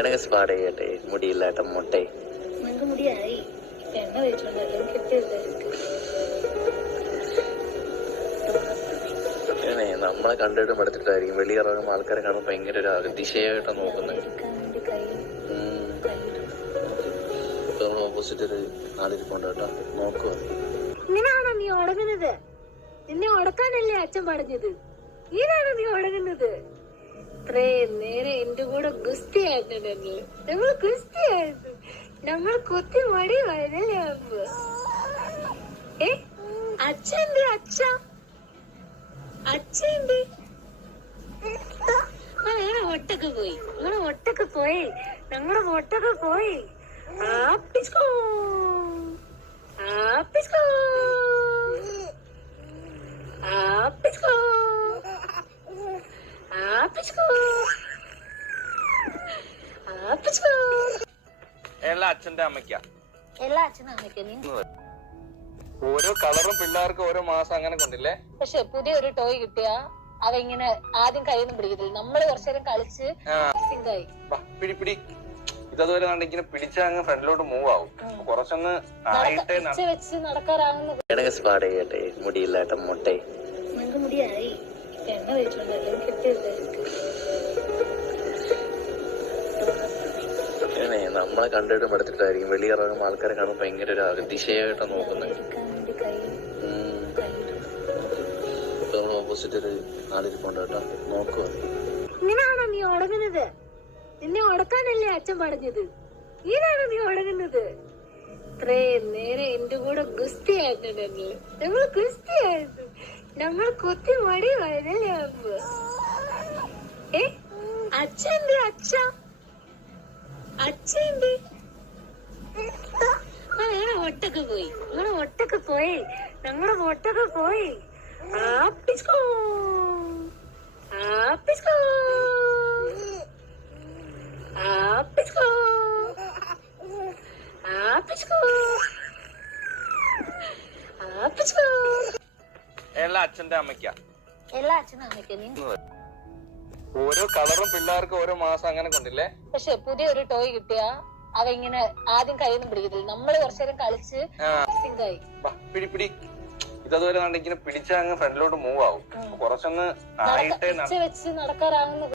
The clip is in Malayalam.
எனக்கு ஸ்பாட் ചെയ്യട്ടെ മുടിയില്ലാട്ട മുട്ടേ നിങ്ങക്ക് മുടിയായി എണ്ണ വെച്ചിട്ടുണ്ടല്ലോ കെട്ടിയത് നമ്മളെ കണ്ടിട്ട് മടുത്തിട്ടായിരിക്കും വെളിയിറങ്ങുമ്പോൾ ആൾക്കാരെ കാണുമ്പോൾ ഭയങ്കര ഒരു അതിശയമായിട്ട് നോക്കുന്നത്. നമ്മൾ ഓപ്പോസിറ്റ് ഒരു ആളിരിപ്പുണ്ട് കേട്ടോ, നോക്കുക. ഇങ്ങനെയാണോ നീ ഉടങ്ങുന്നത്? നിന്നെ ഉടക്കാനല്ലേ അച്ഛൻ പറഞ്ഞത്? ഇങ്ങനെയാണോ നീ ഉടങ്ങുന്നത്? ഇത്രയും നേരം എന്റെ കൂടെ ഗുസ്തിയായിരുന്നു. ഞങ്ങൾ ഗുസ്തിയായിരുന്നു. ഞങ്ങൾ കുത്തി മടി വയനല്ലേ അമ്മ. അച്ഛന്റെ അച്ഛ അച്ഛന്റെ ഞങ്ങളെ ഒട്ടൊക്കെ പോയി. ഞങ്ങളെ ഒട്ടൊക്കെ പോയി. ഞങ്ങളുടെ ഒട്ടൊക്കെ പോയി. ആപ്പിസ്കോ ആപ്പിസ്കോ ആപ്പിസ്കോ ആപ്പിസ്കോ ആപ്പിസ്കോ. എല്ലാ അച്ഛന്റെ അമ്മയ്ക്കാ, എല്ലാ അച്ഛനും അമ്മയ്ക്കും ഓരോ കളറും പിള്ളേർക്ക് ഓരോ മാസം അങ്ങനെ കൊണ്ടില്ലേ. പക്ഷെ പുതിയൊരു ടോയ് കിട്ടിയാ അവ ഇങ്ങനെ ആദ്യം കയ്യൊന്നും പിടിക്കത്തില്ല. നമ്മള് കുറച്ചേരം കളിച്ച് സിങ്കായി പിടി ഇതുവരെ ഇങ്ങനെ പിടിച്ചാ അങ്ങ് ഫ്രണ്ടിലോട്ട് മൂവ് ആവും. കുറച്ചൊന്ന് ആയിട്ടേ വെച്ച് നടക്കാറാകുന്നു. എനിക്ക് സ്പാട് ചെയ്യട്ടെ മുടിയില്ലാട്ട മുട്ടേ. നിങ്ങക്ക് മുടിയായി എണ്ണ വെച്ചിട്ടുണ്ടല്ലോ കെട്ടിയത്. നമ്മളെ കണ്ടിട്ട് മടുത്തിട്ടായിരിക്കും വെളിയിറങ്ങുമ്പോൾ ആൾക്കാരെ കാണുമ്പോൾ ഭയങ്കര ഒരു അതിശയമായിട്ട് നോക്കുന്നത്. നമ്മൾ ഓപ്പോസിറ്റ് ഒരു ആളിരിപ്പുണ്ട് കേട്ടോ, നോക്കുക. ഇങ്ങനെയാണോ നീ ഉടങ്ങുന്നത്? നിന്നെ ഉടക്കാനല്ലേ അച്ഛൻ പറഞ്ഞത്? ഇങ്ങനെയാണോ നീ ഉടങ്ങുന്നത്? ഇത്രയും നേരം എന്റെ കൂടെ ഗുസ്തിയായിരുന്നു. ഞങ്ങൾ ഗുസ്തിയായിരുന്നു. ഞങ്ങൾ കുത്തി മടി വയനല്ലേ അമ്മ. അച്ഛന്റെ അച്ഛ അച്ഛന്റെ ഞങ്ങളെ ഒട്ടൊക്കെ പോയി. ഞങ്ങളെ ഒട്ടൊക്കെ പോയി. ഞങ്ങളുടെ ഒട്ടൊക്കെ പോയി. ആപ്പിസ്കോ ആപ്പിസ്കോ ആപ്പിസ്കോ ആപ്പിസ്കോ ആപ്പിസ്കോ. എല്ലാ അച്ഛന്റെ അമ്മയ്ക്കാ, എല്ലാ അച്ഛനും അമ്മയ്ക്കും ഓരോ കളറും പിള്ളേർക്ക് ഓരോ മാസം അങ്ങനെ കൊണ്ടില്ലേ. പക്ഷെ പുതിയൊരു ടോയ് കിട്ടിയാ അവ ഇങ്ങനെ ആദ്യം കയ്യൊന്നും പിടിക്കത്തില്ല. നമ്മള് കുറച്ചേരം കളിച്ച് സിങ്കായി പിടി ഇതുവരെ ഇങ്ങനെ പിടിച്ചാ അങ്ങ് ഫ്രണ്ടിലോട്ട് മൂവ് ആവും. കുറച്ചൊന്ന് ആയിട്ടേ വെച്ച് നടക്കാറാകുന്നു.